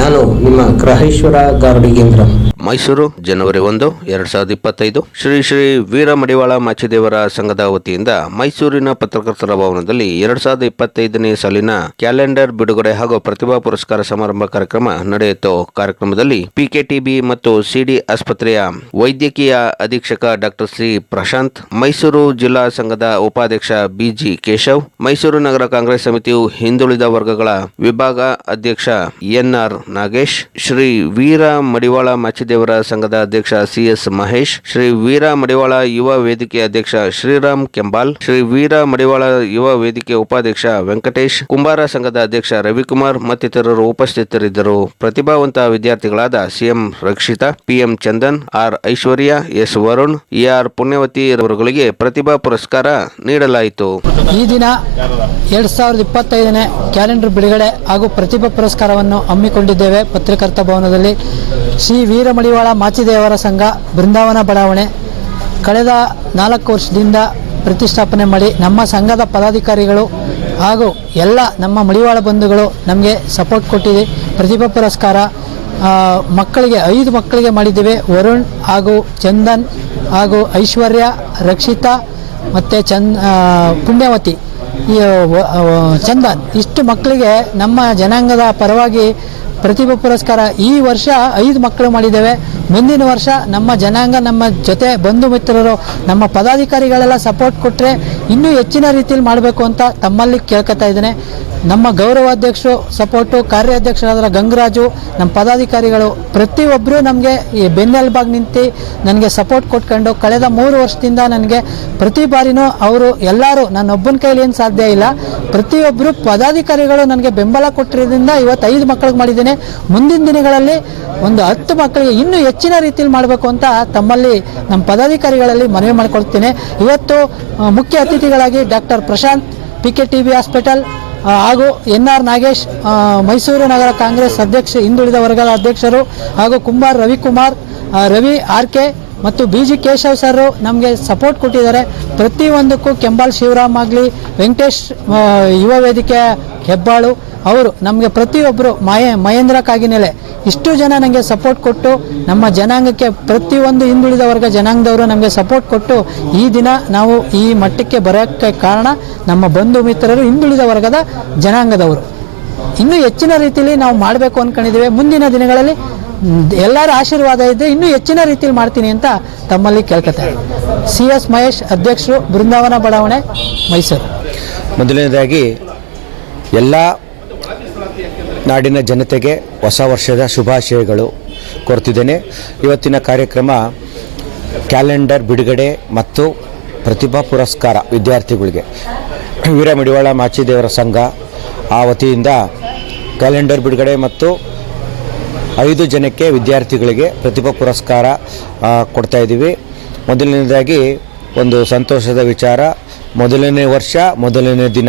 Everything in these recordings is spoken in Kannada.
ನಾನು ನಿಮ್ಮ ಗ್ರಹೇಶ್ವರ ಗಾರ್ಡಿಗೇಂದ್ರ ಮೈಸೂರು, ಜನವರಿ ಒಂದು, ಎರಡ್ ಸಾವಿರದ ಇಪ್ಪತ್ತೈದು. ಶ್ರೀ ಶ್ರೀ ವೀರ ಮಡಿವಾಳ ಮಾಚಿದೇವರ ಸಂಘದ ವತಿಯಿಂದ ಮೈಸೂರಿನ ಪತ್ರಕರ್ತರ ಭವನದಲ್ಲಿ ಎರಡ್ ಸಾವಿರದ ಇಪ್ಪತ್ತೈದನೇ ಸಾಲಿನ ಕ್ಯಾಲೆಂಡರ್ ಬಿಡುಗಡೆ ಹಾಗೂ ಪ್ರತಿಭಾ ಪುರಸ್ಕಾರ ಸಮಾರಂಭ ಕಾರ್ಯಕ್ರಮ ನಡೆಯಿತು. ಕಾರ್ಯಕ್ರಮದಲ್ಲಿ ಪಿಕೆಟಿಬಿ ಮತ್ತು ಸಿಡಿ ಆಸ್ಪತ್ರೆಯ ವೈದ್ಯಕೀಯ ಅಧೀಕ್ಷಕ ಡಾಕ್ಟರ್ ಸಿ ಪ್ರಶಾಂತ್, ಮೈಸೂರು ಜಿಲ್ಲಾ ಸಂಘದ ಉಪಾಧ್ಯಕ್ಷ ಬಿಜಿ ಕೇಶವ್, ಮೈಸೂರು ನಗರ ಕಾಂಗ್ರೆಸ್ ಸಮಿತಿಯು ಹಿಂದುಳಿದ ವರ್ಗಗಳ ವಿಭಾಗ ಅಧ್ಯಕ್ಷ ಎನ್ಆರ್ ನಾಗೇಶ್, ಶ್ರೀ ವೀರ ಮಡಿವಾಳ ಮಾಚಿದೇವರ ಸಂಘದ ಅಧ್ಯಕ್ಷ ಸಿಎಸ್ ಮಹೇಶ್, ಶ್ರೀ ವೀರ ಮಡಿವಾಳ ಯುವ ವೇದಿಕೆ ಅಧ್ಯಕ್ಷ ಶ್ರೀರಾಮ್ ಕೆಂಬಾಲ್, ಶ್ರೀ ವೀರ ಮಡಿವಾಳ ಯುವ ವೇದಿಕೆ ಉಪಾಧ್ಯಕ್ಷ ವೆಂಕಟೇಶ್, ಕುಂಬಾರ ಸಂಘದ ಅಧ್ಯಕ್ಷ ರವಿಕುಮಾರ್ ಮತ್ತಿತರರು ಉಪಸ್ಥಿತರಿದ್ದರು. ಪ್ರತಿಭಾವಂತ ವಿದ್ಯಾರ್ಥಿಗಳಾದ CM Rakshitha PM Chandan, R Aishwarya, S Varun AR Punyavathi ಅವರುಗಳಿಗೆ ಪ್ರತಿಭಾ ಪುರಸ್ಕಾರ ನೀಡಲಾಯಿತು. ಈ ದಿನ ಎರಡ್ ಸಾವಿರದ ಇಪ್ಪತ್ತೈದನೇ ಕ್ಯಾಲೆಂಡರ್ ಬಿಡುಗಡೆ ಹಾಗೂ ಪ್ರತಿಭಾ ಪುರಸ್ಕಾರವನ್ನು ಹಮ್ಮಿಕೊಂಡಿದ್ದೇವೆ ಪತ್ರಕರ್ತ ಭವನದಲ್ಲಿ ಶ್ರೀ ವೀರಮಡಿವಾಳ ಮಾಚಿದೇವರ ಸಂಘ ಬೃಂದಾವನ ಬಡಾವಣೆ. ಕಳೆದ ನಾಲ್ಕು ವರ್ಷದಿಂದ ಪ್ರತಿಷ್ಠಾಪನೆ ಮಾಡಿ ನಮ್ಮ ಸಂಘದ ಪದಾಧಿಕಾರಿಗಳು ಹಾಗೂ ಎಲ್ಲ ನಮ್ಮ ಮಡಿವಾಳ ಬಂಧುಗಳು ನಮಗೆ ಸಪೋರ್ಟ್ ಕೊಟ್ಟಿದೆ. ಪ್ರತಿಭಾ ಪುರಸ್ಕಾರ ಮಕ್ಕಳಿಗೆ, ಐದು ಮಕ್ಕಳಿಗೆ ಮಾಡಿದ್ದೇವೆ. ವರುಣ್ ಹಾಗೂ ಚಂದನ್ ಹಾಗೂ ಐಶ್ವರ್ಯ, ರಕ್ಷಿತಾ ಮತ್ತು ಚಂದ್ ಪುಣ್ಯವತಿ. ಈ ಚಂದನ್ ಇಷ್ಟು ಮಕ್ಕಳಿಗೆ ನಮ್ಮ ಜನಾಂಗದ ಪರವಾಗಿ ಪ್ರತಿಭಾ ಪುರಸ್ಕಾರ ಈ ವರ್ಷ ಐದು ಮಕ್ಕಳು ಮಾಡಿದ್ದೇವೆ. ಮುಂದಿನ ವರ್ಷ ನಮ್ಮ ಜನಾಂಗ, ನಮ್ಮ ಜೊತೆ ಬಂಧು ಮಿತ್ರರು, ನಮ್ಮ ಪದಾಧಿಕಾರಿಗಳೆಲ್ಲ ಸಪೋರ್ಟ್ ಕೊಟ್ಟರೆ ಇನ್ನೂ ಹೆಚ್ಚಿನ ರೀತಿಯಲ್ಲಿ ಮಾಡಬೇಕು ಅಂತ ತಮ್ಮಲ್ಲಿ ಕೇಳ್ಕೊತಾ ಇದ್ದೇನೆ. ನಮ್ಮ ಗೌರವಾಧ್ಯಕ್ಷರು, ಸಪೋರ್ಟು, ಕಾರ್ಯಾಧ್ಯಕ್ಷರಾದ ಗಂಗರಾಜು, ನಮ್ಮ ಪದಾಧಿಕಾರಿಗಳು ಪ್ರತಿಯೊಬ್ಬರು ನಮಗೆ ಈ ಬೆನ್ನೆಲುಬಾಗಿ ನಿಂತು ನನಗೆ ಸಪೋರ್ಟ್ ಕೊಟ್ಕೊಂಡು ಕಳೆದ ಮೂರು ವರ್ಷದಿಂದ ನನಗೆ ಪ್ರತಿ ಬಾರಿನೂ ಅವರು ಎಲ್ಲರೂ ನನ್ನೊಬ್ಬನ ಕೈಲಿ ಏನು ಸಾಧ್ಯ ಇಲ್ಲ. ಪ್ರತಿಯೊಬ್ಬರು ಪದಾಧಿಕಾರಿಗಳು ನನಗೆ ಬೆಂಬಲ ಕೊಟ್ಟಿರೋದ್ರಿಂದ ಇವತ್ತು ಐದು ಮಕ್ಕಳಿಗೆ ಮಾಡಿದ್ದೇನೆ. ಮುಂದಿನ ದಿನಗಳಲ್ಲಿ ಒಂದು ಹತ್ತು ಮಕ್ಕಳಿಗೆ ಇನ್ನೂ ಹೆಚ್ಚಿನ ರೀತಿಯಲ್ಲಿ ಮಾಡಬೇಕು ಅಂತ ತಮ್ಮಲ್ಲಿ ನಮ್ಮ ಪದಾಧಿಕಾರಿಗಳಲ್ಲಿ ಮನವಿ ಮಾಡಿಕೊಳ್ತೇನೆ. ಇವತ್ತು ಮುಖ್ಯ ಅತಿಥಿಗಳಾಗಿ doctor Prashanth P K T B hospital ಹಾಗೂ ಎನ್ ಆರ್ ನಾಗೇಶ್ ಮೈಸೂರು ನಗರ ಕಾಂಗ್ರೆಸ್ ಅಧ್ಯಕ್ಷ, ಹಿಂದುಳಿದ ವರ್ಗದ ಅಧ್ಯಕ್ಷರು ಹಾಗೂ ಕುಂಬಾರ್ ರವಿಕುಮಾರ್ ರವಿ, ಆರ್ ಕೆ ಮತ್ತು ಬಿ ಜಿ ಕೇಶವ್ ಸರ್ ನಮಗೆ ಸಪೋರ್ಟ್ ಕೊಟ್ಟಿದ್ದಾರೆ. ಪ್ರತಿಯೊಂದಕ್ಕೂ ಕೆಂಬಾಲ್ ಶಿವರಾಮ್ ಆಗಲಿ, ವೆಂಕಟೇಶ್ ಯುವ ವೇದಿಕೆ ಹೆಬ್ಬಾಳು ಅವರು ನಮಗೆ ಪ್ರತಿಯೊಬ್ಬರು ಮಹೇ ಮಹೇಂದ್ರ ಕಾಗಿನೆಲೆ. ಇಷ್ಟು ಜನ ನನಗೆ ಸಪೋರ್ಟ್ ಕೊಟ್ಟು ನಮ್ಮ ಜನಾಂಗಕ್ಕೆ ಪ್ರತಿಯೊಂದು ಹಿಂದುಳಿದ ವರ್ಗ ಜನಾಂಗದವರು ನಮಗೆ ಸಪೋರ್ಟ್ ಕೊಟ್ಟು ಈ ದಿನ ನಾವು ಈ ಮಟ್ಟಕ್ಕೆ ಬರೋಕ್ಕೆ ಕಾರಣ ನಮ್ಮ ಬಂಧು ಮಿತ್ರರು ಹಿಂದುಳಿದ ವರ್ಗದ ಜನಾಂಗದವರು. ಇನ್ನೂ ಹೆಚ್ಚಿನ ರೀತಿಯಲ್ಲಿ ನಾವು ಮಾಡಬೇಕು ಅಂದ್ಕೊಂಡಿದ್ದೀವಿ ಮುಂದಿನ ದಿನಗಳಲ್ಲಿ ಎಲ್ಲರ ಆಶೀರ್ವಾದ ಇದ್ದರೆ ಇನ್ನೂ ಹೆಚ್ಚಿನ ರೀತಿಯಲ್ಲಿ ಮಾಡ್ತೀನಿ ಅಂತ ತಮ್ಮಲ್ಲಿ ಕೇಳ್ಕೊತಾರೆ. ಸಿ ಎಸ್ ಮಹೇಶ್ ಅಧ್ಯಕ್ಷರು ಬೃಂದಾವನ ಬಡಾವಣೆ ಮೈಸೂರು. ಮೊದಲನೇದಾಗಿ ಎಲ್ಲ ನಾಡಿನ ಜನತೆಗೆ ಹೊಸ ವರ್ಷದ ಶುಭಾಶಯಗಳು ಕೋರ್ತಿದ್ದೇನೆ. ಇವತ್ತಿನ ಕಾರ್ಯಕ್ರಮ ಕ್ಯಾಲೆಂಡರ್ ಬಿಡುಗಡೆ ಮತ್ತು ಪ್ರತಿಭಾ ಪುರಸ್ಕಾರ ವಿದ್ಯಾರ್ಥಿಗಳಿಗೆ. ವೀರ ಮಡಿವಾಳ ಮಾಚಿದೇವರ ಸಂಘ ಆ ವತಿಯಿಂದ ಕ್ಯಾಲೆಂಡರ್ ಬಿಡುಗಡೆ ಮತ್ತು ಐದು ಜನಕ್ಕೆ ವಿದ್ಯಾರ್ಥಿಗಳಿಗೆ ಪ್ರತಿಭಾ ಪುರಸ್ಕಾರ ಆ, ಕೊಡ್ತಾ ಇದ್ದೀವಿ. ಮೊದಲನೇದಾಗಿ ಒಂದು ಸಂತೋಷದ ವಿಚಾರ. ಮೊದಲನೇ ವರ್ಷ ಮೊದಲನೇ ದಿನ.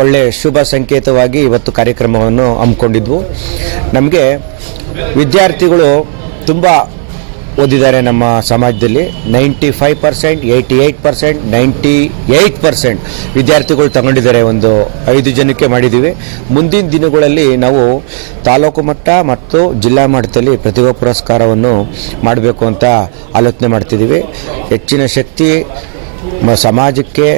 ಒಳ್ಳೆ ಶುಭ ಸಂಕೇತವಾಗಿ ಇವತ್ತು ಕಾರ್ಯಕ್ರಮವನ್ನು ಹಮ್ಮಿಕೊಂಡಿದ್ವು. ನಮಗೆ ವಿದ್ಯಾರ್ಥಿಗಳು ತುಂಬ ಓದಿದ್ದಾರೆ ನಮ್ಮ ಸಮಾಜದಲ್ಲಿ. Ninety five percent, eighty eight percent, ninety eight percent ವಿದ್ಯಾರ್ಥಿಗಳು ತಗೊಂಡಿದ್ದಾರೆ ಒಂದು ಐದು ಜನಕ್ಕೆ ಮಾಡಿದ್ದೀವಿ. ಮುಂದಿನ ದಿನಗಳಲ್ಲಿ ನಾವು ತಾಲೂಕು ಮಟ್ಟ ಮತ್ತು ಜಿಲ್ಲಾ ಮಟ್ಟದಲ್ಲಿ ಪ್ರತಿಭಾ ಪುರಸ್ಕಾರವನ್ನು ಮಾಡಬೇಕು ಅಂತ ಆಲೋಚನೆ ಮಾಡ್ತಿದ್ದೀವಿ. ಹೆಚ್ಚಿನ ಶಕ್ತಿ ಸಮಾಜಕ್ಕೆ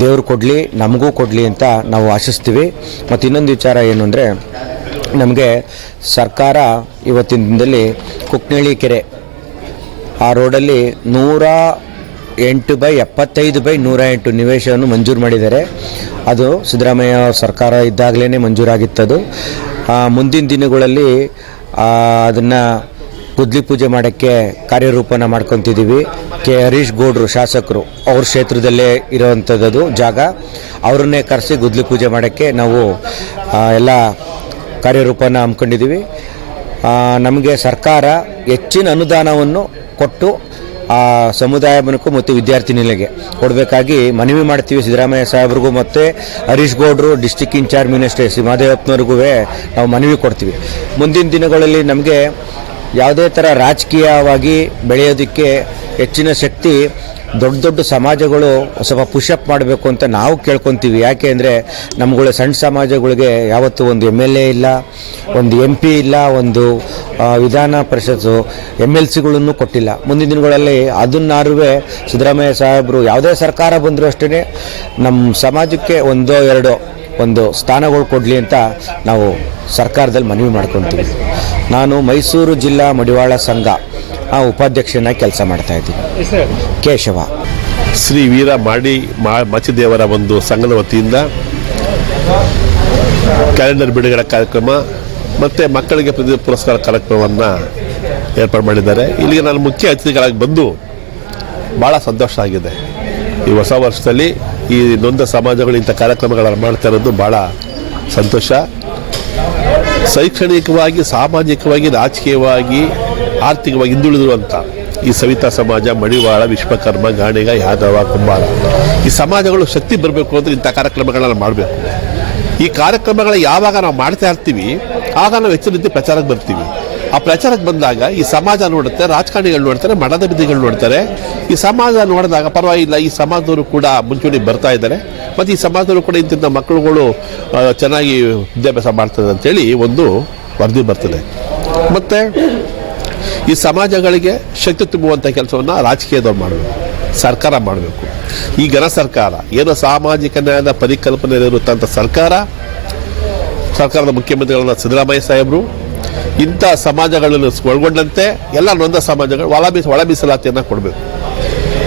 ದೇವರು ಕೊಡಲಿ, ನಮಗೂ ಕೊಡಲಿ ಅಂತ ನಾವು ಆಶಿಸ್ತೀವಿ. ಮತ್ತು ಇನ್ನೊಂದು ವಿಚಾರ ಏನು ಅಂದರೆ, ನಮಗೆ ಸರ್ಕಾರ ಇವತ್ತಿನ ದಿನದಲ್ಲಿ ಕುಕ್ನಳ್ಳಿ ಕೆರೆ, ಆ ರೋಡಲ್ಲಿ ನೂರ ಎಂಟು ಬೈ ಎಪ್ಪತ್ತೈದು ಬೈ ನೂರ ಎಂಟು ನಿವೇಶವನ್ನು ಮಂಜೂರು ಮಾಡಿದ್ದಾರೆ. ಅದು ಸಿದ್ದರಾಮಯ್ಯ ಸರ್ಕಾರ ಇದ್ದಾಗಲೇ ಮಂಜೂರಾಗಿತ್ತದು. ಮುಂದಿನ ದಿನಗಳಲ್ಲಿ ಅದನ್ನು ಗುದ್ಲಿ ಪೂಜೆ ಮಾಡೋಕ್ಕೆ ಕಾರ್ಯರೂಪನ ಮಾಡ್ಕೊತಿದ್ದೀವಿ. ಕೆ. ಹರೀಶ್ ಗೌಡ್ರು ಶಾಸಕರು, ಅವ್ರ ಕ್ಷೇತ್ರದಲ್ಲೇ ಇರೋವಂಥದ್ದು ಜಾಗ. ಅವರನ್ನೇ ಕರೆಸಿ ಗುದ್ಲಿ ಪೂಜೆ ಮಾಡೋಕ್ಕೆ ನಾವು ಎಲ್ಲ ಕಾರ್ಯರೂಪನ ಹಮ್ಮಿಕೊಂಡಿದ್ದೀವಿ. ನಮಗೆ ಸರ್ಕಾರ ಹೆಚ್ಚಿನ ಅನುದಾನವನ್ನು ಕೊಟ್ಟು, ಆ, ಸಮುದಾಯ ಬನಕ್ಕೂ ಮತ್ತು ವಿದ್ಯಾರ್ಥಿ ನಿಲೆಗೆ ಕೊಡಬೇಕಾಗಿ ಮನವಿ ಮಾಡ್ತೀವಿ ಸಿದ್ದರಾಮಯ್ಯ ಸಾಹೇಬ್ರಿಗೂ ಮತ್ತು ಹರೀಶ್ ಗೌಡ್ರು, district in charge minister C ಮಹದೇವಪ್ಪನವ್ರಿಗೂ ನಾವು ಮನವಿ ಕೊಡ್ತೀವಿ. ಮುಂದಿನ ದಿನಗಳಲ್ಲಿ ನಮಗೆ ಯಾವುದೇ ಥರ ರಾಜಕೀಯವಾಗಿ ಬೆಳೆಯೋದಕ್ಕೆ ಹೆಚ್ಚಿನ ಶಕ್ತಿ ದೊಡ್ಡ ದೊಡ್ಡ ಸಮಾಜಗಳು ಸ್ವಲ್ಪ ಪುಷಪ್ ಮಾಡಬೇಕು ಅಂತ ನಾವು ಕೇಳ್ಕೊತೀವಿ. ಯಾಕೆ ಅಂದರೆ ನಮ್ಗಳ ಸಣ್ಣ ಸಮಾಜಗಳಿಗೆ ಯಾವತ್ತೂ ಒಂದು ಎಂ ಎಲ್ ಎ ಇಲ್ಲ, ಒಂದು ಎಂ ಪಿ ಇಲ್ಲ, ಒಂದು ವಿಧಾನ ಪರಿಷತ್ತು ಎಂ ಎಲ್ ಸಿಗಳನ್ನು ಕೊಟ್ಟಿಲ್ಲ. ಮುಂದಿನ ದಿನಗಳಲ್ಲಿ ಅದನ್ನಾರುವೆ ಸಿದ್ದರಾಮಯ್ಯ ಸಾಹೇಬರು ಯಾವುದೇ ಸರ್ಕಾರ ಬಂದರೂ ಅಷ್ಟೇ ನಮ್ಮ ಸಮಾಜಕ್ಕೆ ಒಂದೋ ಎರಡೋ ಒಂದು ಸ್ಥಾನಗಳು ಕೊಡಲಿ ಅಂತ ನಾವು ಸರ್ಕಾರದಲ್ಲಿ ಮನವಿ ಮಾಡ್ಕೊತೀವಿ. ನಾನು ಮೈಸೂರು ಜಿಲ್ಲಾ ಮಡಿವಾಳ ಸಂಘ ಆ ಉಪಾಧ್ಯಕ್ಷನಾಗಿ ಕೆಲಸ ಮಾಡ್ತಾ ಇದ್ದೀನಿ. ಕೇಶವ. ಶ್ರೀ ವೀರ ಮಾಡಿ ಮಾಚಿದೇವರ ಒಂದು ಸಂಘದ ವತಿಯಿಂದ ಕ್ಯಾಲೆಂಡರ್ ಬಿಡುಗಡೆ ಕಾರ್ಯಕ್ರಮ ಮತ್ತು ಮಕ್ಕಳಿಗೆ ಪ್ರತಿ ಪುರಸ್ಕಾರ ಕಾರ್ಯಕ್ರಮವನ್ನು ಏರ್ಪಾಡು ಮಾಡಿದ್ದಾರೆ. ಇಲ್ಲಿಗೆ ನಾನು ಮುಖ್ಯ ಅತಿಥಿಗಳಾಗಿ ಬಂದು ಭಾಳ ಸಂತೋಷ ಆಗಿದೆ. ಈ ಹೊಸ ವರ್ಷದಲ್ಲಿ ಈ ನೊಂದ ಸಮಾಜಗಳು ಇಂಥ ಕಾರ್ಯಕ್ರಮಗಳನ್ನು ಮಾಡ್ತಾ ಇರೋದು ಭಾಳ ಸಂತೋಷ. ಶೈಕ್ಷಣಿಕವಾಗಿ, ಸಾಮಾಜಿಕವಾಗಿ, ರಾಜಕೀಯವಾಗಿ, ಆರ್ಥಿಕವಾಗಿ ಹಿಂದುಳಿದಿರುವಂಥ ಈ ಸವಿತಾ ಸಮಾಜ, ಮಡಿವಾಳ, ವಿಶ್ವಕರ್ಮ, ಗಾಣಿಗ, ಯಾದವ, ಕುಂಬಾರ, ಈ ಸಮಾಜಗಳು ಶಕ್ತಿ ಬರಬೇಕು ಅಂದರೆ ಇಂಥ ಕಾರ್ಯಕ್ರಮಗಳನ್ನು ಮಾಡಬೇಕು. ಈ ಕಾರ್ಯಕ್ರಮಗಳ ಯಾವಾಗ ನಾವು ಮಾಡ್ತಾ ಇರ್ತೀವಿ, ಆಗ ನಾವು ಹೆಚ್ಚಿನ ರೀತಿ ಪ್ರಚಾರಕ್ಕೆ ಬರ್ತೀವಿ. ಆ ಪ್ರಚಾರಕ್ಕೆ ಬಂದಾಗ ಈ ಸಮಾಜ ನೋಡುತ್ತೆ, ರಾಜಕಾರಣಿಗಳು ನೋಡ್ತಾರೆ, ಮಠದ ಬಿದ್ದಿಗಳು ನೋಡ್ತಾರೆ. ಈ ಸಮಾಜ ನೋಡಿದಾಗ ಪರವಾಗಿಲ್ಲ, ಈ ಸಮಾಜದವರು ಕೂಡ ಮುಂಚೂಣಿ ಬರ್ತಾ ಇದ್ದಾರೆ. ಮತ್ತು ಈ ಸಮಾಜದವರು ಕೂಡ ಇಂತಿಂಥ ಮಕ್ಕಳುಗಳು ಚೆನ್ನಾಗಿ ವಿದ್ಯಾಭ್ಯಾಸ ಮಾಡ್ತದೆ ಅಂತೇಳಿ ಒಂದು ವರದಿ ಬರ್ತದೆ. ಮತ್ತು ಈ ಸಮಾಜಗಳಿಗೆ ಶಕ್ತಿ ತುಂಬುವಂಥ ಕೆಲಸವನ್ನು ರಾಜಕೀಯದವ್ರು ಮಾಡಬೇಕು, ಸರ್ಕಾರ ಮಾಡಬೇಕು. ಈ ಘನ ಸರ್ಕಾರ, ಏನೋ ಸಾಮಾಜಿಕ ನ್ಯಾಯದ ಪರಿಕಲ್ಪನೆ ಇರುತ್ತಂಥ ಸರ್ಕಾರ, ಸರ್ಕಾರದ ಮುಖ್ಯಮಂತ್ರಿಗಳನ್ನ ಸಿದ್ದರಾಮಯ್ಯ ಸಾಹೇಬರು ಇಂಥ ಸಮಾಜಗಳನ್ನು ಒಳಗೊಂಡಂತೆ ಎಲ್ಲ ನೊಂದ ಸಮಾಜಗಳು ಒಳ ಮೀಸ, ಒಳ ಮೀಸಲಾತಿಯನ್ನು ಕೊಡಬೇಕು.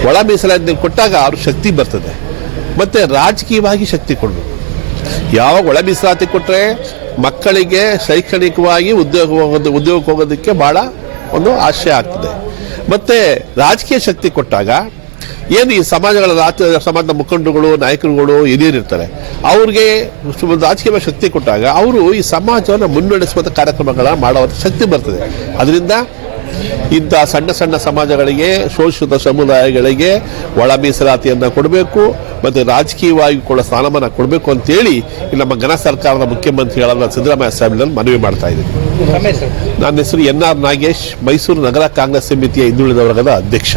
ಒಳ ಮೀಸಲಾತಿ ಕೊಟ್ಟಾಗ ಅವ್ರ ಶಕ್ತಿ ಬರ್ತದೆ. ಮತ್ತು ರಾಜಕೀಯವಾಗಿ ಶಕ್ತಿ ಕೊಡಬೇಕು. ಯಾವಾಗ ಒಳ ಮೀಸಲಾತಿ ಕೊಟ್ಟರೆ ಮಕ್ಕಳಿಗೆ ಶೈಕ್ಷಣಿಕವಾಗಿ ಉದ್ಯೋಗ ಹೋಗೋದು, ಉದ್ಯೋಗಕ್ಕೆ ಹೋಗೋದಕ್ಕೆ ಭಾಳ ಒಂದು ಆಶಯ ಆಗ್ತದೆ. ಮತ್ತು ರಾಜಕೀಯ ಶಕ್ತಿ ಕೊಟ್ಟಾಗ ಏನು ಈ ಸಮಾಜಗಳ ರಾಜ್ಯ ಸಮಾಜದ ಮುಖಂಡರುಗಳು ನಾಯಕರುಗಳು ಹಿರಿಯರಿರ್ತಾರೆ ಅವ್ರಿಗೆ ರಾಜಕೀಯ ಶಕ್ತಿ ಕೊಟ್ಟಾಗ ಅವರು ಈ ಸಮಾಜವನ್ನು ಮುನ್ನಡೆಸುವಂಥ ಕಾರ್ಯಕ್ರಮಗಳ ಮಾಡುವಂಥ ಶಕ್ತಿ ಬರ್ತದೆ. ಅದರಿಂದ ಇಂಥ ಸಣ್ಣ ಸಣ್ಣ ಸಮಾಜಗಳಿಗೆ ಶೋಷಿತ ಸಮುದಾಯಗಳಿಗೆ ಒಳ ಮೀಸಲಾತಿಯನ್ನು ಕೊಡಬೇಕು ಮತ್ತು ರಾಜಕೀಯವಾಗಿ ಕೂಡ ಸ್ಥಾನಮಾನ ಕೊಡಬೇಕು ಅಂತೇಳಿ ನಮ್ಮ ಘನ ಸರ್ಕಾರದ ಮುಖ್ಯಮಂತ್ರಿಗಳಾದ ಸಿದ್ದರಾಮಯ್ಯ ಸಾಹೇಬ್ನಲ್ಲಿ ಮನವಿ ಮಾಡ್ತಾ ಇದ್ದೀನಿ. ನನ್ನ ಹೆಸರು ಎನ್ ಆರ್ ನಾಗೇಶ್ ಮೈಸೂರು ನಗರ ಕಾಂಗ್ರೆಸ್ ಸಮಿತಿಯ ಹಿಂದುಳಿದ ವರ್ಗದ ಅಧ್ಯಕ್ಷ.